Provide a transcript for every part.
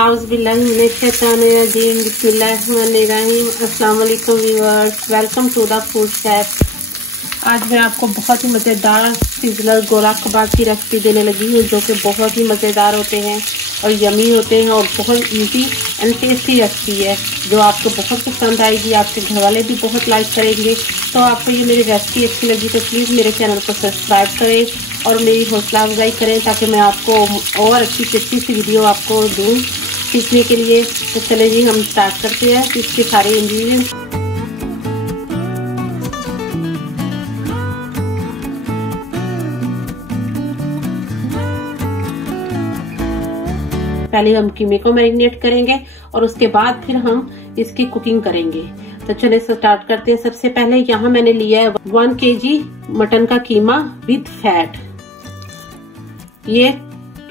आउज़ुबिल्लाहिमिनश्शैतानिर्रजीम बिस्मिल्लाहिर्रहमानिर्रहीम। अस्सलाम वालेकुम viewers, welcome to the food chef. आज मैं आपको बहुत ही मज़ेदार सिज़लर गोला कबाब की रेसिपी देने लगी हूँ, जो कि बहुत ही मज़ेदार होते हैं और यमी होते हैं और बहुत इजी एंड टेस्टी रेसिपी है, जो आपको बहुत पसंद आएगी। आपके घर वाले भी बहुत लाइक करेंगे। तो आपको ये मेरी रेसिपी अच्छी लगी तो प्लीज़ मेरे चैनल को सब्सक्राइब करें और मेरी हौसला अफजाई करें, ताकि मैं आपको और अच्छी सी वीडियो आपको दूँ सीखने के लिए। तो चले जी हम स्टार्ट करते हैं। इसके सारे इंग्रेडिएंट्स पहले हम कीमे को मैरिनेट करेंगे और उसके बाद फिर हम इसकी कुकिंग करेंगे। तो चले स्टार्ट करते हैं। सबसे पहले यहाँ मैंने लिया है 1 kg मटन का कीमा विद फैट। ये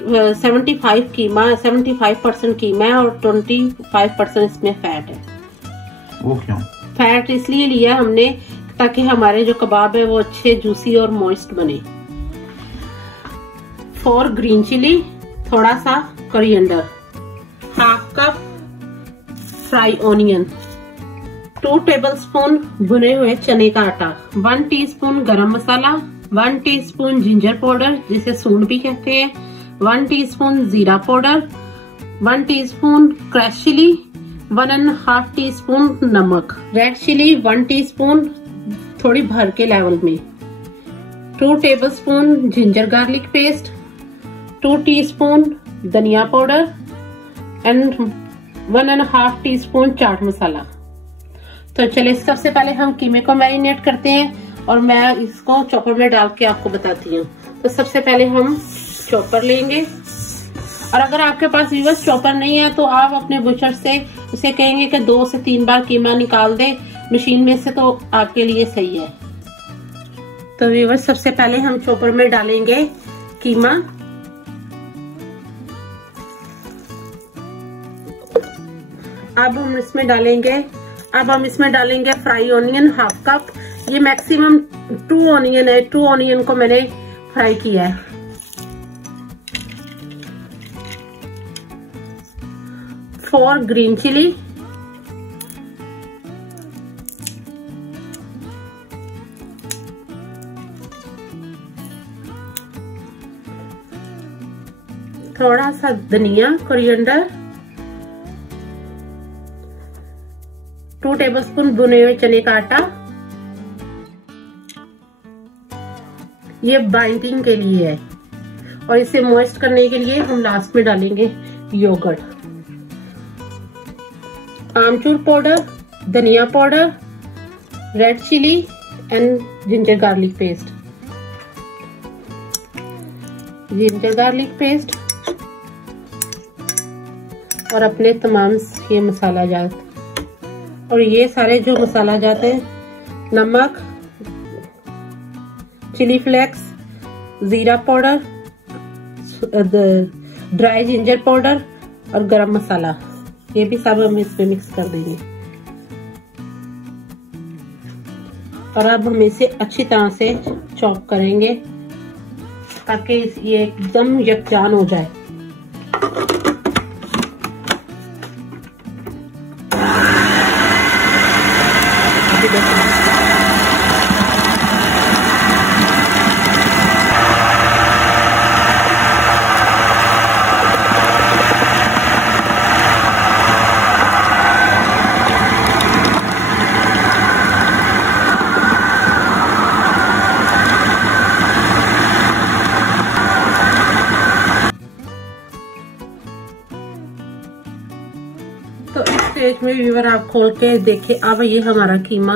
75% कीमा है और 25% इसमें फैट है। वो क्यों? फैट इसलिए लिया हमने ताकि हमारे जो कबाब है वो अच्छे जूसी और मॉइस्ट बने। 4 ग्रीन चिली, थोड़ा सा coriander, 1/2 cup fry onion, 2 tablespoon भुने हुए चने का आटा, 1 टीस्पून गरम मसाला, 1 टीस्पून जिंजर पाउडर जिसे सूंड भी कहते हैं, 1 टीस्पून जीरा powder, 1 teaspoon crush chilli, 1.5 teaspoon नमक, रेड चिली 1 टीस्पून थोड़ी भर के लेवल में, 2 tablespoon ginger garlic paste, 2 teaspoon धनिया powder and 1.5 teaspoon chaat masala. तो चलिए सबसे पहले हम कीमे को मैरिनेट करते हैं और मैं इसको चॉपर में डाल के आपको बताती हूँ। तो सबसे पहले हम चॉपर लेंगे, और अगर आपके पास व्यूअर्स चॉपर नहीं है तो आप अपने बुचर से उसे कहेंगे कि 2 से 3 बार कीमा निकाल दे मशीन में से, तो आपके लिए सही है। तो व्यूअर्स सबसे पहले हम चॉपर में डालेंगे कीमा। अब हम इसमें डालेंगे फ्राई ऑनियन 1/2 कप। ये मैक्सिमम 2 ऑनियन है, 2 ऑनियन को मैंने फ्राई किया है। फोर ग्रीन चिली, थोड़ा सा धनिया कोरिएंडर, 2 टेबलस्पून भुने हुए चने का आटा। ये बाइंडिंग के लिए है और इसे मॉइस्ट करने के लिए हम लास्ट में डालेंगे योगर्ट, आमचूर पाउडर, धनिया powder, red chilli and ginger garlic paste और अपने तमाम ये मसाला जात। और ये सारे जो मसाला जाते हैं, नमक, चिली फ्लेक्स, जीरा पाउडर, ड्राई जिंजर पाउडर और गरम मसाला, ये भी सब हम इसमें मिक्स कर देंगे। और अब हम इसे अच्छी तरह से चॉप करेंगे ताकि ये एकदम यकजान हो जाए। तो इस स्टेज में व्यूअर आप खोल के देखें, अब ये हमारा कीमा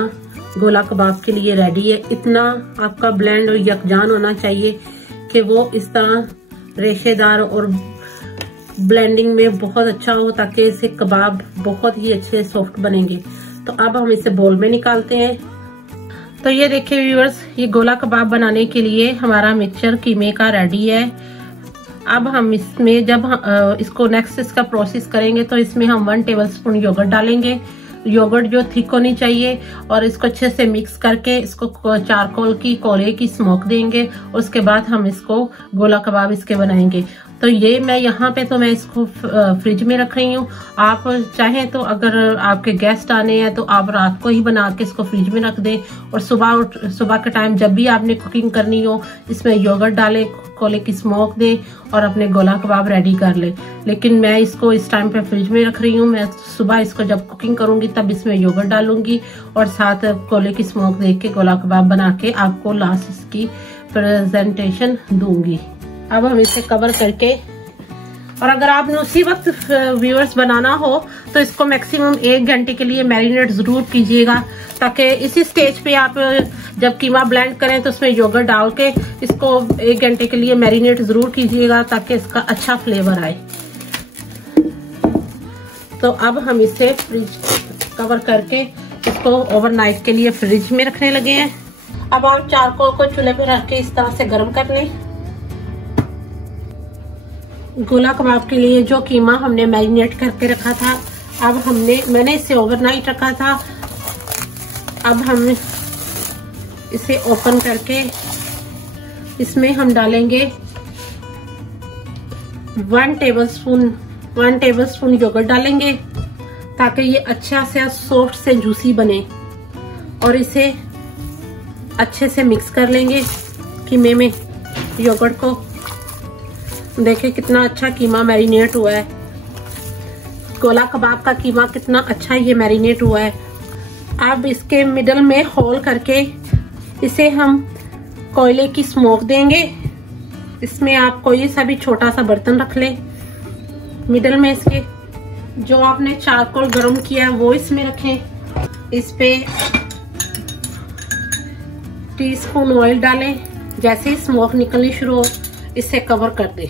गोला कबाब के लिए रेडी है। इतना आपका ब्लेंड और यकजान होना चाहिए कि वो इस तरह रेशेदार और ब्लेंडिंग में बहुत अच्छा हो, ताकि इसे कबाब बहुत ही अच्छे सॉफ्ट बनेंगे। तो अब हम इसे बोल में निकालते हैं। तो ये देखिए व्यूअर्स, ये गोला कबाब बनाने के लिए हमारा मिक्सचर कीमे का रेडी है। अब हम इसमें जब इसको नेक्स्ट इसका प्रोसेस करेंगे तो इसमें हम 1 टेबलस्पून योगर्ट डालेंगे। योगर्ट जो थिक होनी चाहिए, और इसको अच्छे से मिक्स करके इसको चारकोल की कोयले की स्मोक देंगे। उसके बाद हम इसको गोला कबाब इसके बनाएंगे। तो ये मैं यहाँ पे तो मैं इसको फ्रिज में रख रही हूँ। आप चाहें तो अगर आपके गेस्ट आने हैं तो आप रात को ही बना के इसको फ्रिज में रख दें और सुबह के टाइम जब भी आपने कुकिंग करनी हो इसमें योगर्ट डालें, कोले की स्मोक दें और अपने गोला कबाब रेडी कर ले। लेकिन मैं इसको इस टाइम पे फ्रिज में रख रही हूँ। मैं सुबह इसको जब कुकिंग करूंगी तब इसमें योगर्ट डालूंगी और साथ कोले की स्मोक दे के गोला कबाब बना के आपको लास्ट इसकी प्रेजेंटेशन दूंगी। अब हम इसे कवर करके, और अगर आपने उसी वक्त व्यूअर्स बनाना हो तो इसको मैक्सिमम 1 घंटे के लिए मैरिनेट जरूर कीजिएगा, ताकि इसी स्टेज पे आप जब कीमा ब्लेंड करें तो उसमें योगर्ट डाल के इसको 1 घंटे के लिए मैरिनेट जरूर कीजिएगा ताकि इसका अच्छा फ्लेवर आए। तो अब हम इसे फ्रिज कवर करके इसको ओवरनाइट के लिए फ्रिज में रखने लगे हैं। अब आप चारकोल को चूल्हे पे रख के इस तरह से गर्म कर लें। गोला कबाब के लिए जो कीमा हमने मैरिनेट करके रखा था, अब मैंने इसे ओवरनाइट रखा था। अब हम इसे ओपन करके इसमें हम डालेंगे 1 टेबलस्पून योगर्ट डालेंगे ताकि ये अच्छा से सॉफ्ट से जूसी बने, और इसे अच्छे से मिक्स कर लेंगे कीमे में योगर्ट को। देखिए कितना अच्छा कीमा मैरिनेट हुआ है। गोला कबाब का कीमा कितना अच्छा ये मैरिनेट हुआ है। अब इसके मिडल में होल करके इसे हम कोयले की स्मोक देंगे। इसमें आप कोई सा भी छोटा सा बर्तन रख ले, मिडल में इसके जो आपने चारकोल गरम किया है वो इसमें रखें। इस पे टीस्पून ऑयल डालें। जैसे ही स्मोक निकलनी शुरू हो इसे कवर कर दें।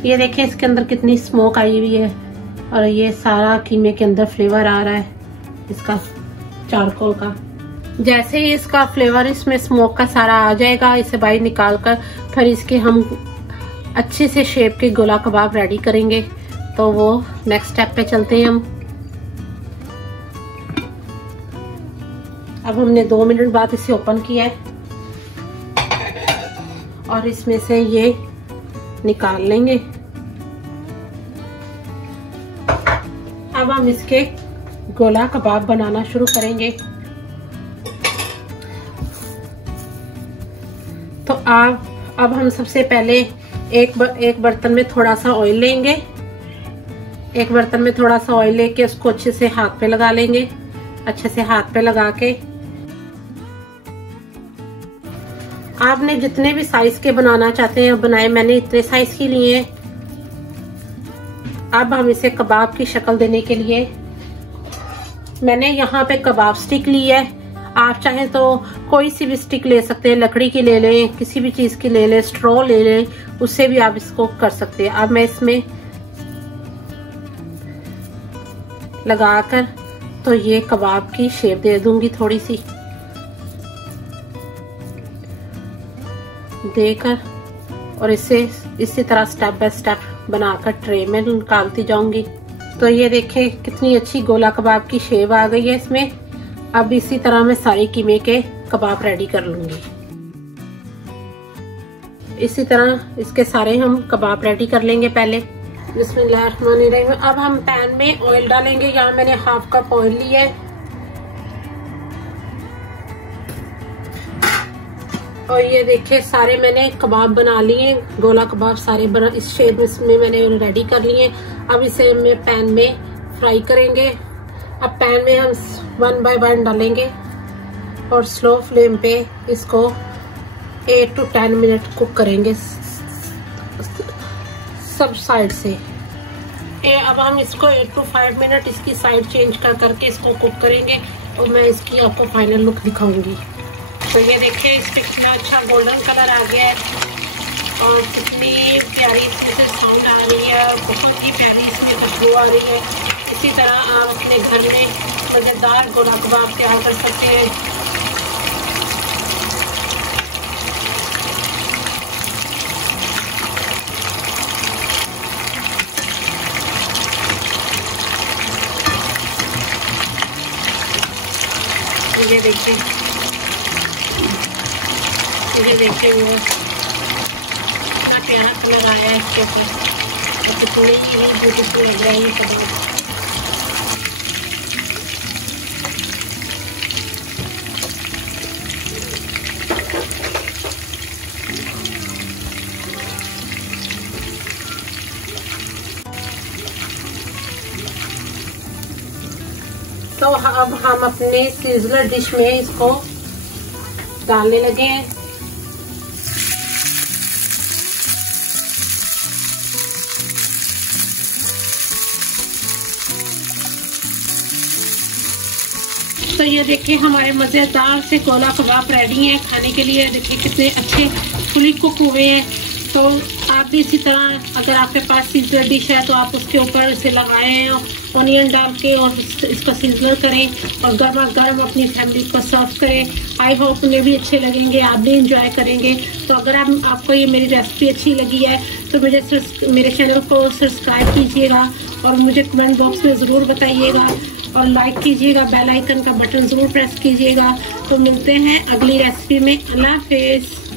ये देखें इसके अंदर कितनी स्मोक आई हुई है और ये सारा कीमे के अंदर फ्लेवर आ रहा है इसका चारकोल का। जैसे ही इसका फ्लेवर इसमें स्मोक का सारा आ जाएगा, इसे बाहर निकाल कर फिर इसके हम अच्छे से शेप के गोला कबाब रेडी करेंगे। तो वो नेक्स्ट स्टेप पे चलते हैं हम। अब हमने 2 मिनट बाद इसे ओपन किया है और इसमें से ये निकाल लेंगे। अब हम इसके गोला कबाब बनाना शुरू करेंगे। तो अब हम सबसे पहले एक बर्तन में थोड़ा सा ऑयल लेंगे। एक बर्तन में थोड़ा सा ऑयल लेके उसको अच्छे से हाथ पे लगा लेंगे। अच्छे से हाथ पे लगा के आपने जितने भी साइज के बनाना चाहते हैं बनाए। मैंने इतने साइज के लिए। अब हम इसे कबाब की शक्ल देने के लिए मैंने यहाँ पे कबाब स्टिक ली है। आप चाहें तो कोई सी भी स्टिक ले सकते हैं, लकड़ी की ले लें, किसी भी चीज की ले लें, स्ट्रॉ ले लें, उससे भी आप इसको कर सकते हैं। अब मैं इसमें लगाकर तो ये कबाब की शेप दे दूंगी थोड़ी सी देकर, और इसे इसी तरह स्टेप बाय स्टेप बनाकर ट्रे में निकालती जाऊंगी। तो ये देखें कितनी अच्छी गोला कबाब की शेप आ गई है इसमें। अब इसी तरह मैं सारे कीमे के कबाब रेडी कर लूंगी। इसी तरह इसके सारे हम कबाब रेडी कर लेंगे पहले। बिस्मिल्लाहिर्रहमानिर्रहीम। अब हम पैन में ऑयल डालेंगे। यहाँ मैंने 1/2 कप ऑयल लिया है और ये देखिए सारे मैंने कबाब बना लिए, गोला कबाब सारे इस शेप में मैंने रेडी कर लिए। अब इसे मैं पैन में फ्राई करेंगे। अब पैन में हम 1 बाय 1 डालेंगे और स्लो फ्लेम पे इसको 8 to 10 मिनट कुक करेंगे सब साइड से। अब हम इसको 8 to 5 मिनट इसकी साइड चेंज करके इसको कुक करेंगे और मैं इसकी आपको फाइनल लुक दिखाऊंगी। तो ये देखिए इस पे कितना अच्छा गोल्डन कलर आ गया है और कितनी प्यारी इसमें से साउंड आ रही है, बहुत ही प्यारी इसमें खुशबू आ रही है। इसी तरह आप अपने घर में मज़ेदार गोला कबाब तैयार कर सकते हैं। ये देखिए वो प्यारा कलर आया है इसके ऊपर, और कितने ब्यूटीफुल लग रहा है ये कलर। तो अब हम अपने सीजनल डिश में इसको डालने लगे हैं। तो ये देखिए हमारे मजेदार से कोला कबाब रेडी है खाने के लिए। देखिए कितने अच्छे फुली कुक हुए हैं। तो आप भी इसी तरह, अगर आपके पास सीजनल डिश है तो आप उसके ऊपर इसे लगाएं, ऑनियन डाल के और इसका सीजनल करें और गर्मा गर्म अपनी फैमिली को सर्व करें। आई होप उन्हें भी अच्छे लगेंगे, आप भी इंजॉय करेंगे। तो अगर आपको ये मेरी रेसिपी अच्छी लगी है तो मेरे चैनल को सब्सक्राइब कीजिएगा और मुझे कमेंट बॉक्स में ज़रूर बताइएगा और लाइक कीजिएगा, बेल आइकन का बटन ज़रूर प्रेस कीजिएगा। तो मिलते हैं अगली रेसिपी में। अल्लाह हाफिज़।